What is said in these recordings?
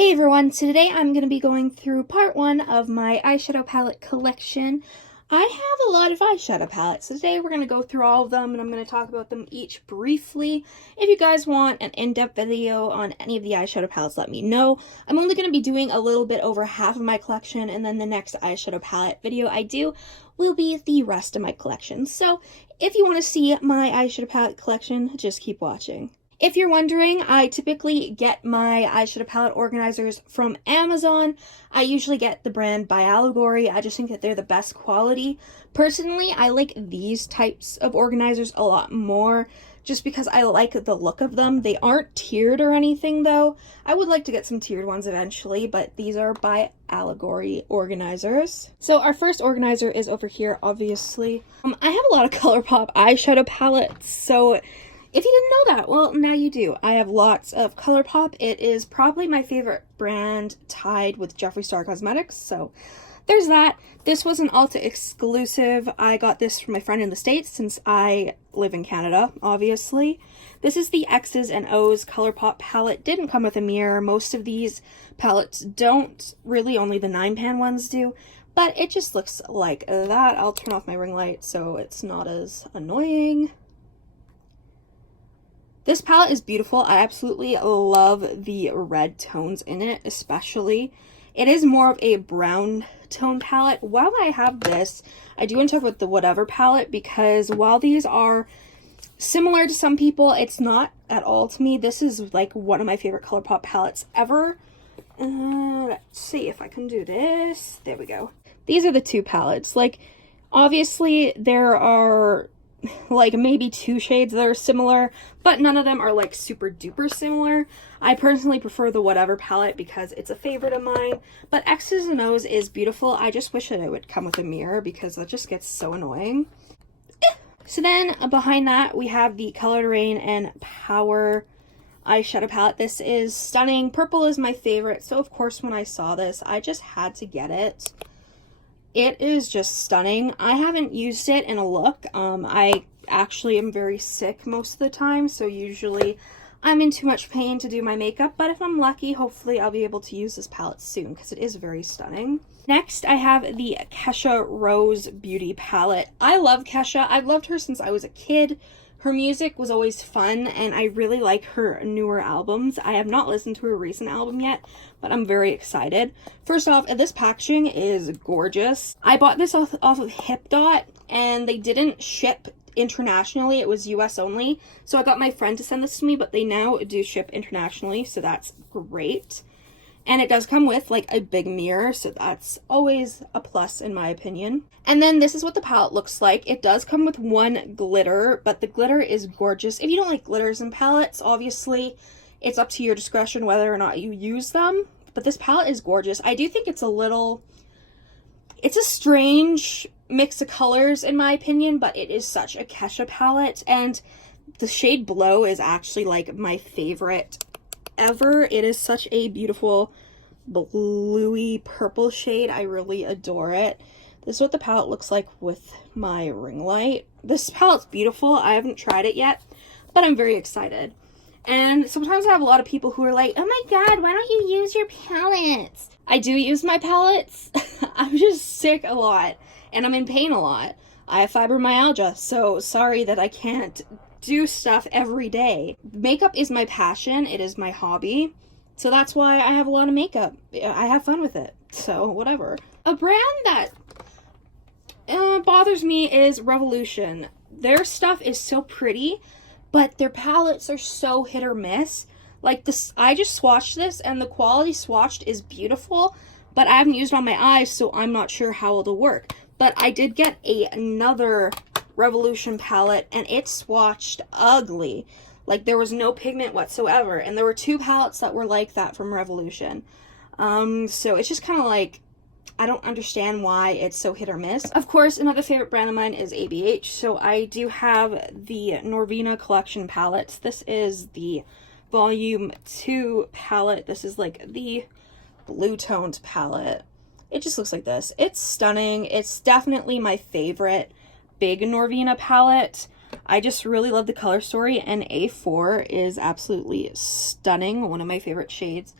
Hey everyone, so today I'm going to be going through part one of my eyeshadow palette collection. I have a lot of eyeshadow palettes, so today we're going to go through all of them and I'm going to talk about them each briefly. If you guys want an in-depth video on any of the eyeshadow palettes, let me know. I'm only going to be doing a little bit over half of my collection, and then the next eyeshadow palette video I do will be the rest of my collection. So if you want to see my eyeshadow palette collection, just keep watching. If you're wondering, I typically get my eyeshadow palette organizers from Amazon. I usually get the brand by Allegory. I just think that they're the best quality. Personally, I like these types of organizers a lot more just because I like the look of them. They aren't tiered or anything though. I would like to get some tiered ones eventually, but these are by Allegory organizers. So our first organizer is over here, obviously. I have a lot of ColourPop eyeshadow palettes, so if you didn't know that, well, now you do. I have lots of ColourPop. It is probably my favorite brand, tied with Jeffree Star Cosmetics, so there's that. This was an Ulta exclusive. I got this from my friend in the States since I live in Canada, obviously. This is the X's and O's ColourPop palette. Didn't come with a mirror. Most of these palettes don't. Really, only the 9-pan ones do. But it just looks like that. I'll turn off my ring light so it's not as annoying. This palette is beautiful. I absolutely love the red tones in it, especially. It is more of a brown tone palette. While I have this, I do want to talk about the Whatever palette, because while these are similar to some people, it's not at all to me. This is like one of my favorite ColourPop palettes ever. Let's see if I can do this. There we go. These are the two palettes. Like, obviously there are like maybe 2 shades that are similar, but none of them are like super duper similar. I personally prefer the Whatever palette because it's a favorite of mine, but X's and O's is beautiful. I just wish that it would come with a mirror because that just gets so annoying. So then behind that we have the Colored Rain and Power eyeshadow palette. This is stunning. Purple is my favorite, so of course when I saw this I just had to get it. It is just stunning. I haven't used it in a look. I actually am very sick most of the time, so usually I'm in too much pain to do my makeup, but if I'm lucky, hopefully I'll be able to use this palette soon because it is very stunning. Next, I have the Kesha Rose Beauty palette. I love Kesha. I've loved her since I was a kid. Her music was always fun, and I really like her newer albums. I have not listened to her recent album yet, but I'm very excited. First off, this packaging is gorgeous. I bought this off of HipDot, and they didn't ship internationally. It was US only. So I got my friend to send this to me, but they now do ship internationally, so that's great. And it does come with like a big mirror, so that's always a plus in my opinion. And then this is what the palette looks like. It does come with one glitter, but the glitter is gorgeous. If you don't like glitters in palettes, obviously it's up to your discretion whether or not you use them. But this palette is gorgeous. I do think it's a strange mix of colors in my opinion, but it is such a Kesha palette. And the shade Blow is actually like my favorite ever. It is such a beautiful bluey purple shade. I really adore it. This is what the palette looks like with my ring light. This palette's beautiful. I haven't tried it yet, but I'm very excited. And sometimes I have a lot of people who are like, oh my god, why don't you use your palettes? I do use my palettes. I'm just sick a lot and I'm in pain a lot. I have fibromyalgia, so sorry that I can't do stuff every day. Makeup is my passion. It is my hobby. So that's why I have a lot of makeup. I have fun with it. So whatever. A brand that bothers me is Revolution. Their stuff is so pretty, but their palettes are so hit or miss. Like this, I just swatched this and the quality swatched is beautiful, but I haven't used it on my eyes, so I'm not sure how it'll work. But I did get another Revolution palette and it swatched ugly. Like there was no pigment whatsoever, and there were 2 palettes that were like that from Revolution. So it's just kind of like, I don't understand why it's so hit or miss. Of course, another favorite brand of mine is ABH, so I do have the Norvina collection palettes. This is the volume 2 palette. This is like the blue toned palette. It just looks like this. It's stunning. It's definitely my favorite big Norvina palette. I just really love the color story, and A4 is absolutely stunning, one of my favorite shades.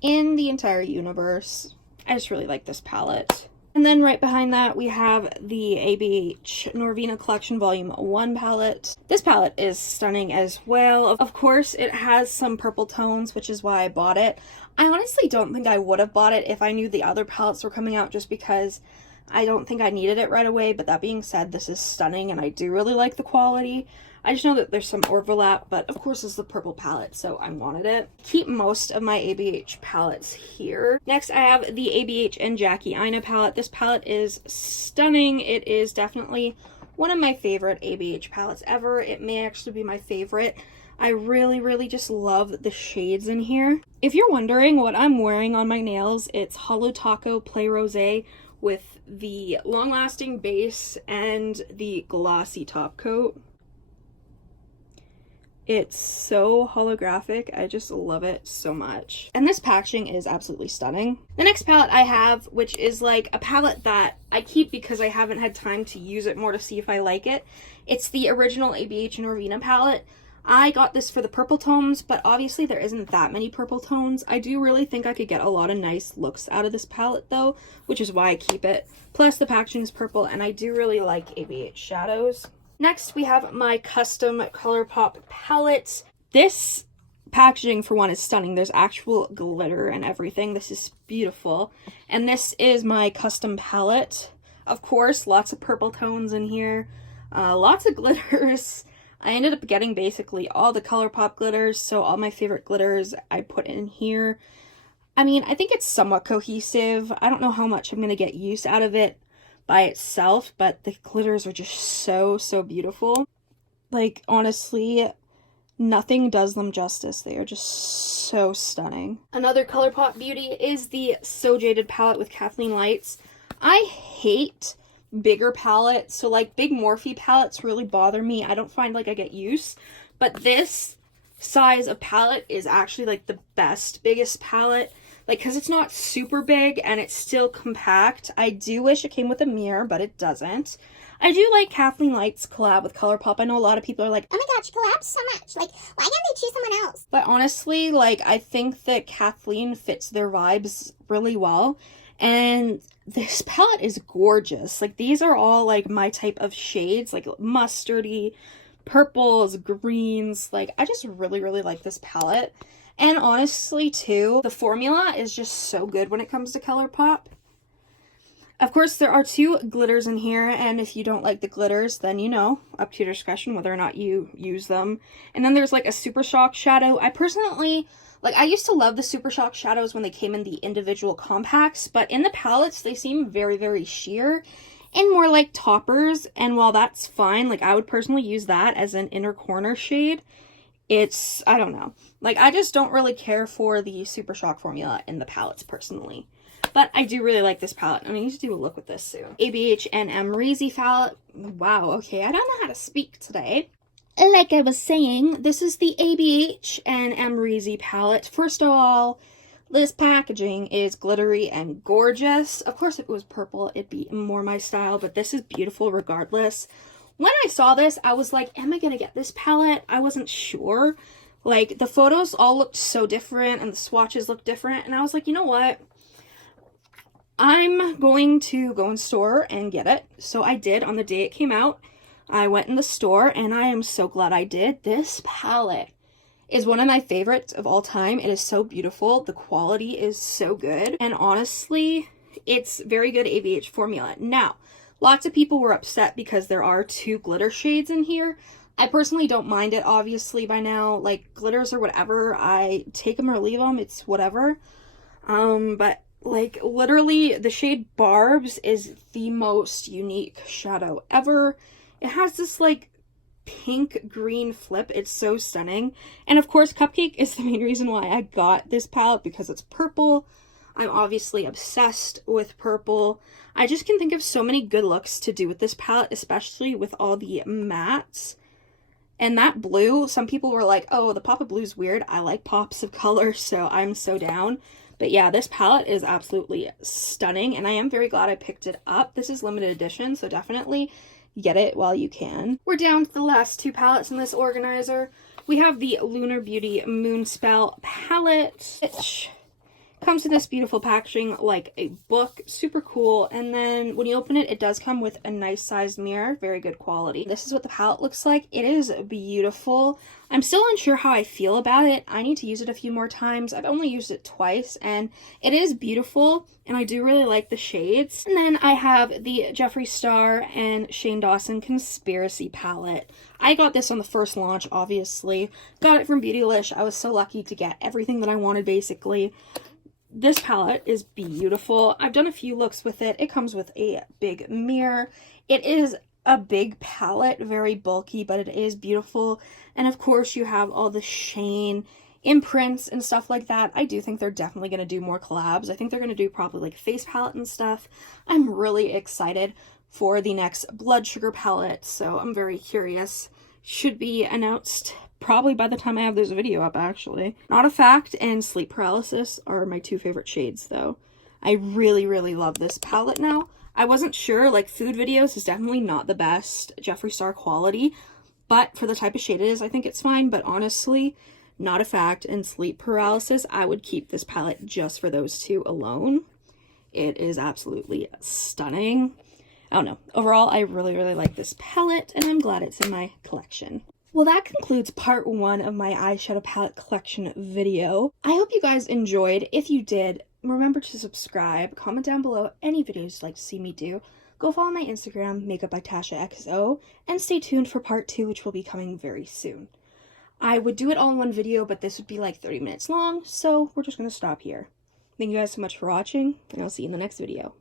in the entire universe. I just really like this palette. And then right behind that, we have the ABH Norvina Collection Volume 1 palette. This palette is stunning as well. Of course, it has some purple tones, which is why I bought it. I honestly don't think I would have bought it if I knew the other palettes were coming out, just because I don't think I needed it right away. But that being said, this is stunning and I do really like the quality. I just know that there's some overlap, but of course it's the purple palette, so I wanted it. Keep most of my ABH palettes here. Next, I have the ABH and Jackie Aina palette. This palette is stunning. It is definitely one of my favorite ABH palettes ever. It may actually be my favorite. I really just love the shades in here. If you're wondering what I'm wearing on my nails, it's Hollow Taco Play Rosé with the long-lasting base and the glossy top coat. It's so holographic. I just love it so much. And this packaging is absolutely stunning. The next palette I have, which is like a palette that I keep because I haven't had time to use it more to see if I like it. It's the original ABH Norvina palette. I got this for the purple tones, but obviously there isn't that many purple tones. I do really think I could get a lot of nice looks out of this palette though, which is why I keep it. Plus the packaging is purple and I do really like ABH shadows. Next, we have my custom ColourPop palette. This packaging, for one, is stunning. There's actual glitter and everything. This is beautiful. And this is my custom palette. Of course, lots of purple tones in here. Lots of glitters. I ended up getting basically all the ColourPop glitters, so all my favorite glitters I put in here. I mean, I think it's somewhat cohesive. I don't know how much I'm going to get use out of it by itself, but the glitters are just so beautiful. Like, honestly, nothing does them justice. They are just so stunning. Another ColourPop beauty is the So Jaded palette with Kathleen Lights. I hate bigger palettes, so like big Morphe palettes really bother me. I don't find like I get use, but this size of palette is actually like the biggest palette. Like, because it's not super big and it's still compact. I do wish it came with a mirror, but it doesn't. I do like Kathleen Light's collab with ColourPop. I know a lot of people are like, oh my god, she collabs so much. Like, why can't they choose someone else? But honestly, like, I think that Kathleen fits their vibes really well. And this palette is gorgeous. Like, these are all, like, my type of shades. Like, mustardy, purples, greens. Like, I just really like this palette. And honestly, too, the formula is just so good when it comes to ColourPop. Of course, there are 2 glitters in here, and if you don't like the glitters, then, you know, up to your discretion whether or not you use them. And then there's, like, a Super Shock shadow. I personally, like, I used to love the Super Shock shadows when they came in the individual compacts, but in the palettes, they seem very sheer and more like toppers. And while that's fine, like, I would personally use that as an inner corner shade. It's, I don't know. Like, I just don't really care for the Super Shock formula in the palettes, personally. But I do really like this palette. I need to do a look with this soon. ABH and Amrezy palette. Wow, okay, I don't know how to speak today. Like I was saying, this is the ABH and Amrezy palette. First of all, this packaging is glittery and gorgeous. Of course, if it was purple, it'd be more my style, but this is beautiful regardless. When I saw this, I was like, am I going to get this palette? I wasn't sure. Like, the photos all looked so different and the swatches looked different. And I was like, you know what? I'm going to go in store and get it. So I did on the day it came out. I went in the store and I am so glad I did. This palette is one of my favorites of all time. It is so beautiful. The quality is so good. And honestly, it's very good ABH formula. Now, lots of people were upset because there are 2 glitter shades in here. I personally don't mind it, obviously, by now. Like, glitters or whatever, I take them or leave them. It's whatever. But, like, literally, the shade Barbs is the most unique shadow ever. It has this, like, pink-green flip. It's so stunning. And, of course, Cupcake is the main reason why I got this palette, because it's purple. I'm obviously obsessed with purple. I just can think of so many good looks to do with this palette, especially with all the mattes. And that blue, some people were like, oh, the pop of blue is weird. I like pops of color, so I'm so down. But yeah, this palette is absolutely stunning, and I am very glad I picked it up. This is limited edition, so definitely get it while you can. We're down to the last 2 palettes in this organizer. We have the Lunar Beauty Moonspell palette, which Comes in this beautiful packaging like a book, super cool. And then when you open it, it does come with a nice sized mirror, very good quality. This is what the palette looks like. It is beautiful. I'm still unsure how I feel about it. I need to use it a few more times. I've only used it twice, and it is beautiful, and I do really like the shades. And then I have the Jeffree Star and Shane Dawson Conspiracy palette. I got this on the first launch, obviously. Got it from Beautylish. I was so lucky to get everything that I wanted, basically. This palette is beautiful. I've done a few looks with it. It comes with a big mirror. It is a big palette, very bulky, but it is beautiful. And of course, you have all the Shane imprints and stuff like that. I do think they're definitely going to do more collabs. I think they're going to do probably like face palette and stuff. I'm really excited for the next Blood Sugar palette, so I'm very curious. Should be announced probably by the time I have this video up, actually. Not a Fact and Sleep Paralysis are my two favorite shades, though. I really, really love this palette now. I wasn't sure, like, food videos is definitely not the best Jeffree Star quality, but for the type of shade it is, I think it's fine. But honestly, Not a Fact and Sleep Paralysis, I would keep this palette just for those two alone. It is absolutely stunning. I don't know. Overall, I really, really like this palette, and I'm glad it's in my collection. Well, that concludes part 1 of my eyeshadow palette collection video. I hope you guys enjoyed. If you did, remember to subscribe, comment down below any videos you'd like to see me do. Go follow my Instagram, Makeup by TashaXO, and stay tuned for part 2, which will be coming very soon. I would do it all in one video, but this would be like 30 minutes long, so we're just going to stop here. Thank you guys so much for watching, and I'll see you in the next video.